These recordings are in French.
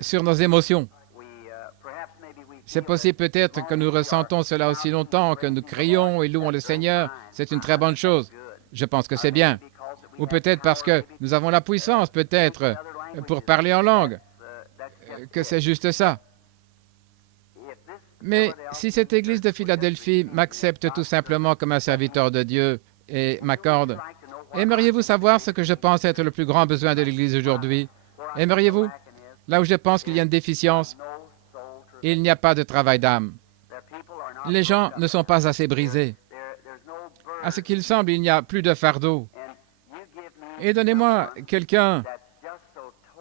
sur nos émotions. C'est possible peut-être que nous ressentons cela aussi longtemps, que nous crions et louons le Seigneur. C'est une très bonne chose. Je pense que c'est bien. Ou peut-être parce que nous avons la puissance, peut-être, pour parler en langue, que c'est juste ça. Mais si cette Église de Philadelphie m'accepte tout simplement comme un serviteur de Dieu et m'accorde, aimeriez-vous savoir ce que je pense être le plus grand besoin de l'Église aujourd'hui? Aimeriez-vous? Là où je pense qu'il y a une déficience, il n'y a pas de travail d'âme. Les gens ne sont pas assez brisés. À ce qu'il semble, il n'y a plus de fardeau. Et donnez-moi quelqu'un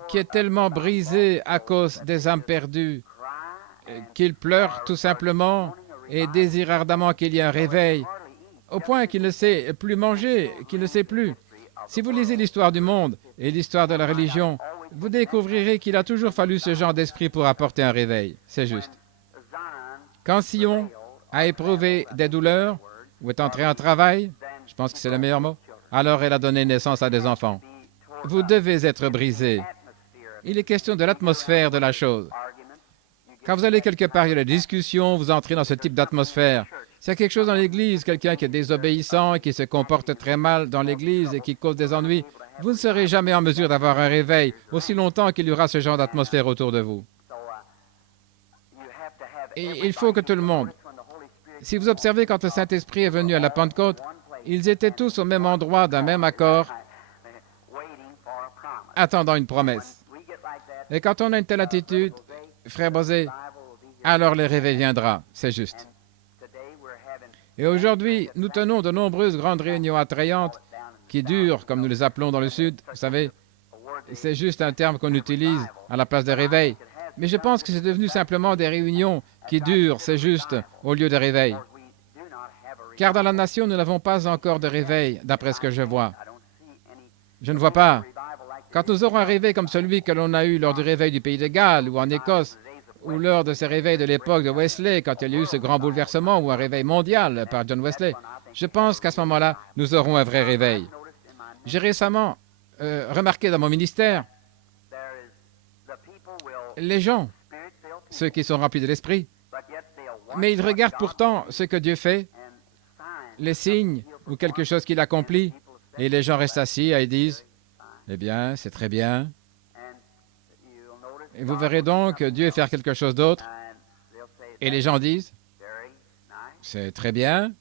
qui est tellement brisé à cause des âmes perdues qu'il pleure tout simplement et désire ardemment qu'il y ait un réveil, au point qu'il ne sait plus manger, qu'il ne sait plus. Si vous lisez l'histoire du monde et l'histoire de la religion, vous découvrirez qu'il a toujours fallu ce genre d'esprit pour apporter un réveil. C'est juste. Quand Sion a éprouvé des douleurs ou est entrée en travail, je pense que c'est le meilleur mot, alors elle a donné naissance à des enfants. Vous devez être brisé. Il est question de l'atmosphère de la chose. Quand vous allez quelque part, il y a des discussions, vous entrez dans ce type d'atmosphère. S'il y a quelque chose dans l'Église, quelqu'un qui est désobéissant, qui se comporte très mal dans l'Église et qui cause des ennuis, vous ne serez jamais en mesure d'avoir un réveil aussi longtemps qu'il y aura ce genre d'atmosphère autour de vous. Et il faut que tout le monde... Si vous observez quand le Saint-Esprit est venu à la Pentecôte, ils étaient tous au même endroit, d'un même accord, attendant une promesse. Et quand on a une telle attitude, frère Bosé, alors le réveil viendra, c'est juste. Et aujourd'hui, nous tenons de nombreuses grandes réunions attrayantes qui durent, comme nous les appelons dans le Sud. Vous savez, c'est juste un terme qu'on utilise à la place de réveil. Mais je pense que c'est devenu simplement des réunions qui durent, c'est juste, au lieu de réveil. Car dans la nation, nous n'avons pas encore de réveil, d'après ce que je vois. Je ne vois pas. Quand nous aurons un réveil comme celui que l'on a eu lors du réveil du pays de Galles ou en Écosse, ou lors de ces réveils de l'époque de Wesley, quand il y a eu ce grand bouleversement ou un réveil mondial par John Wesley, je pense qu'à ce moment-là, nous aurons un vrai réveil. J'ai récemment remarqué dans mon ministère, les gens, ceux qui sont remplis de l'esprit, mais ils regardent pourtant ce que Dieu fait, les signes ou quelque chose qu'il accomplit, et les gens restent assis et disent, « Eh bien, c'est très bien. » Et vous verrez donc Dieu faire quelque chose d'autre. Et les gens disent, « C'est très bien,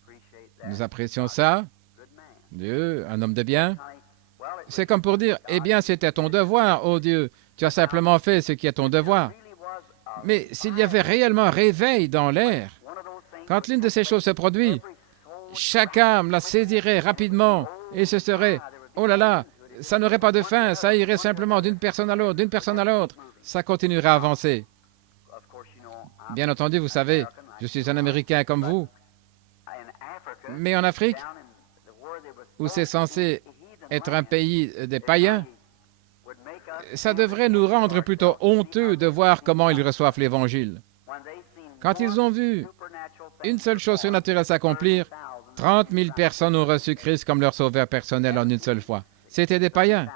nous apprécions ça. Dieu, un homme de bien. » C'est comme pour dire, « Eh bien, c'était ton devoir, ô Dieu. Tu as simplement fait ce qui est ton devoir. » Mais s'il y avait réellement un réveil dans l'air, quand l'une de ces choses se produit, chaque âme la saisirait rapidement et ce serait, « Oh là là, ça n'aurait pas de fin, ça irait simplement d'une personne à l'autre, d'une personne à l'autre. » Ça continuerait à avancer. Bien entendu, vous savez, je suis un Américain comme vous. Mais en Afrique, où c'est censé être un pays des païens, ça devrait nous rendre plutôt honteux de voir comment ils reçoivent l'Évangile. Quand ils ont vu une seule chose surnaturelle s'accomplir, 30 000 personnes ont reçu Christ comme leur sauveur personnel en une seule fois. C'était des païens.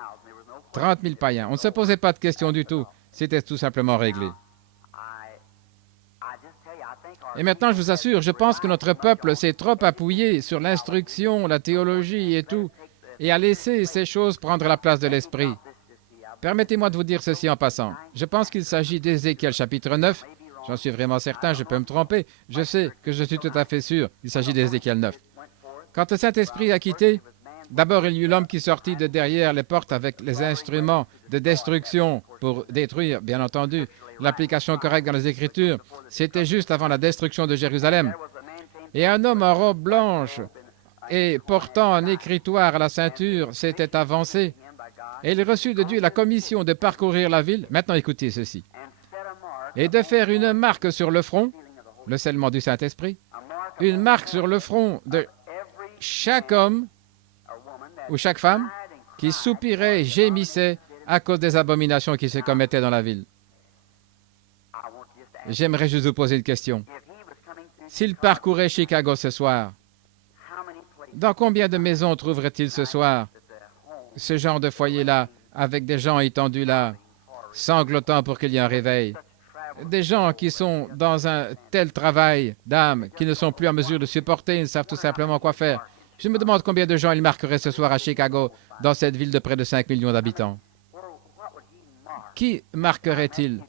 30 000 païens. On ne se posait pas de questions du tout. C'était tout simplement réglé. Et maintenant, je vous assure, je pense que notre peuple s'est trop appuyé sur l'instruction, la théologie et tout, et a laissé ces choses prendre la place de l'esprit. Permettez-moi de vous dire ceci en passant. Je pense qu'il s'agit d'Ézéchiel chapitre 9. J'en suis vraiment certain, je peux me tromper. Je sais que je suis tout à fait sûr. Il s'agit d'Ézéchiel 9. Quand le Saint-Esprit a quitté, d'abord il y eut l'homme qui sortit de derrière les portes avec les instruments de destruction pour détruire, bien entendu, l'application correcte dans les Écritures. C'était juste avant la destruction de Jérusalem. Et un homme en robe blanche et portant un écritoire à la ceinture s'était avancé. Et il reçut de Dieu la commission de parcourir la ville. Maintenant, écoutez ceci. Et de faire une marque sur le front, le scellement du Saint-Esprit, une marque sur le front de chaque homme ou chaque femme qui soupirait et gémissait à cause des abominations qui se commettaient dans la ville. J'aimerais juste vous poser une question. S'il parcourait Chicago ce soir, dans combien de maisons trouverait-il ce soir ce genre de foyer-là avec des gens étendus là, sanglotant pour qu'il y ait un réveil. Des gens qui sont dans un tel travail d'âme, qui ne sont plus en mesure de supporter, ils ne savent tout simplement quoi faire. Je me demande combien de gens il marquerait ce soir à Chicago, dans cette ville de près de 5 millions d'habitants. Qui marquerait-il?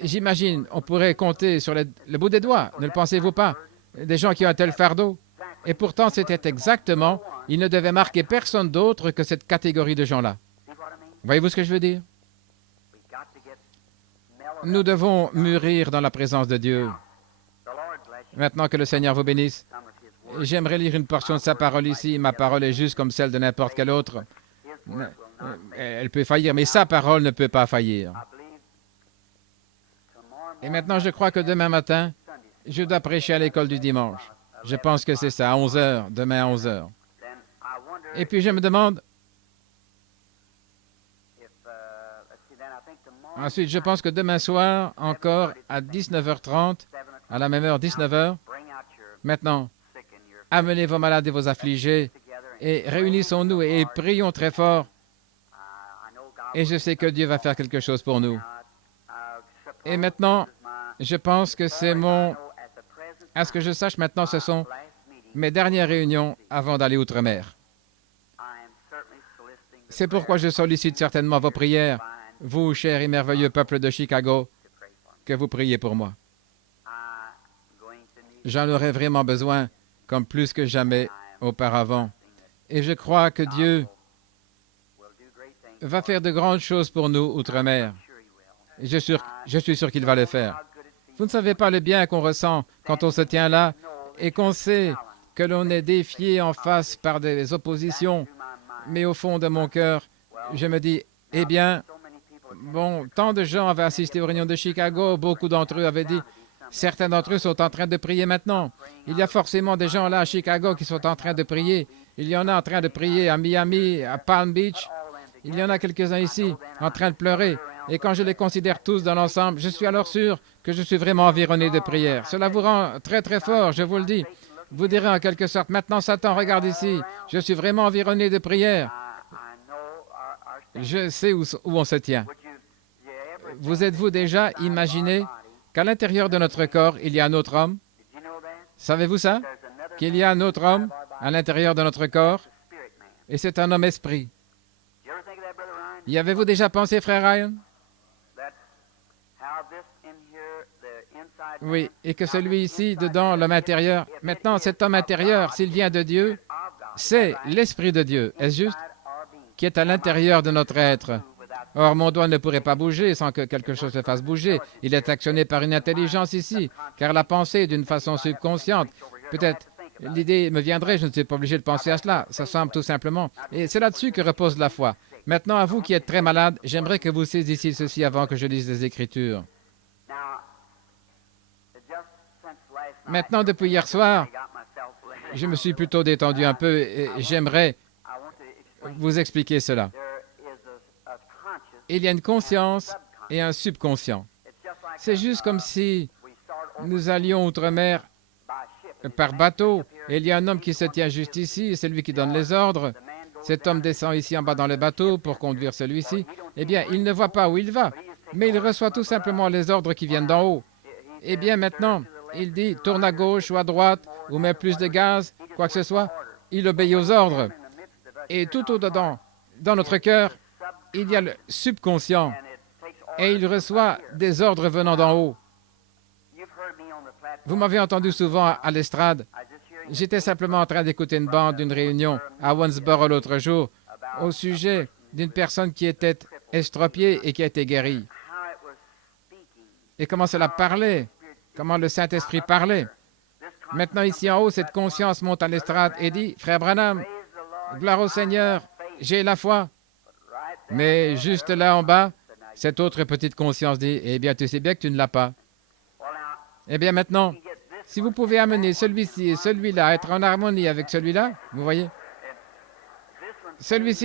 J'imagine, on pourrait compter sur le bout des doigts, ne le pensez-vous pas? Des gens qui ont un tel fardeau. Et pourtant, c'était exactement, il ne devait marquer personne d'autre que cette catégorie de gens-là. Voyez-vous ce que je veux dire? Nous devons mûrir dans la présence de Dieu. Maintenant que le Seigneur vous bénisse, j'aimerais lire une portion de sa parole ici. Ma parole est juste comme celle de n'importe quelle autre. Elle peut faillir, mais sa parole ne peut pas faillir. Et maintenant, je crois que demain matin, je dois prêcher à l'école du dimanche. Je pense que c'est ça, à 11 heures, demain à 11 heures. Et puis je me demande, ensuite, je pense que demain soir, encore à 19h30, à la même heure, 19h, maintenant, amenez vos malades et vos affligés et réunissons-nous et prions très fort. Et je sais que Dieu va faire quelque chose pour nous. Et maintenant, je pense que c'est à ce que je sache maintenant, ce sont mes dernières réunions avant d'aller outre-mer. C'est pourquoi je sollicite certainement vos prières, vous, chers et merveilleux peuple de Chicago, que vous priez pour moi. J'en aurai vraiment besoin, comme plus que jamais auparavant. Et je crois que Dieu va faire de grandes choses pour nous outre-mer. Je suis sûr qu'il va le faire. Vous ne savez pas le bien qu'on ressent quand on se tient là et qu'on sait que l'on est défié en face par des oppositions. Mais au fond de mon cœur, je me dis, eh bien, bon, tant de gens avaient assisté aux réunions de Chicago, beaucoup d'entre eux avaient dit, certains d'entre eux sont en train de prier maintenant. Il y a forcément des gens là à Chicago qui sont en train de prier. Il y en a en train de prier à Miami, à Palm Beach. Il y en a quelques-uns ici en train de pleurer. Et quand je les considère tous dans l'ensemble, je suis alors sûr que je suis vraiment environné de prières. Cela vous rend très, très fort, je vous le dis. Vous direz en quelque sorte, maintenant Satan, regarde ici, je suis vraiment environné de prières. Je sais où on se tient. Vous êtes-vous déjà imaginé qu'à l'intérieur de notre corps, il y a un autre homme? Savez-vous ça? Qu'il y a un autre homme à l'intérieur de notre corps? Et c'est un homme esprit. Y avez-vous déjà pensé, frère Ryan? Oui, et que celui ici, dedans, l'homme intérieur, maintenant cet homme intérieur, s'il vient de Dieu, c'est l'Esprit de Dieu, est-ce juste? Qui est à l'intérieur de notre être. Or, mon doigt ne pourrait pas bouger sans que quelque chose le fasse bouger. Il est actionné par une intelligence ici, car la pensée est d'une façon subconsciente. Peut-être l'idée me viendrait, je ne suis pas obligé de penser à cela, ça semble tout simplement. Et c'est là-dessus que repose la foi. Maintenant, à vous qui êtes très malade, j'aimerais que vous saisissiez ceci avant que je lise les Écritures. Maintenant, depuis hier soir, je me suis plutôt détendu un peu et j'aimerais vous expliquer cela. Il y a une conscience et un subconscient. C'est juste comme si nous allions outre-mer par bateau et il y a un homme qui se tient juste ici et c'est lui qui donne les ordres. Cet homme descend ici en bas dans le bateau pour conduire celui-ci. Eh bien, il ne voit pas où il va, mais il reçoit tout simplement les ordres qui viennent d'en haut. Eh bien, maintenant, il dit, tourne à gauche ou à droite, ou mets plus de gaz, quoi que ce soit. Il obéit aux ordres. Et tout au-dedans, dans notre cœur, il y a le subconscient. Et il reçoit des ordres venant d'en haut. Vous m'avez entendu souvent à l'estrade. J'étais simplement en train d'écouter une bande d'une réunion à Owensboro l'autre jour au sujet d'une personne qui était estropiée et qui a été guérie. Et comment cela parlait, comment le Saint-Esprit parlait. Maintenant, ici en haut, cette conscience monte à l'estrade et dit, « Frère Branham, gloire au Seigneur, j'ai la foi. » Mais juste là en bas, cette autre petite conscience dit, « Eh bien, tu sais bien que tu ne l'as pas. » Eh bien, maintenant, si vous pouvez amener celui-ci et celui-là à être en harmonie avec celui-là, vous voyez, celui-ci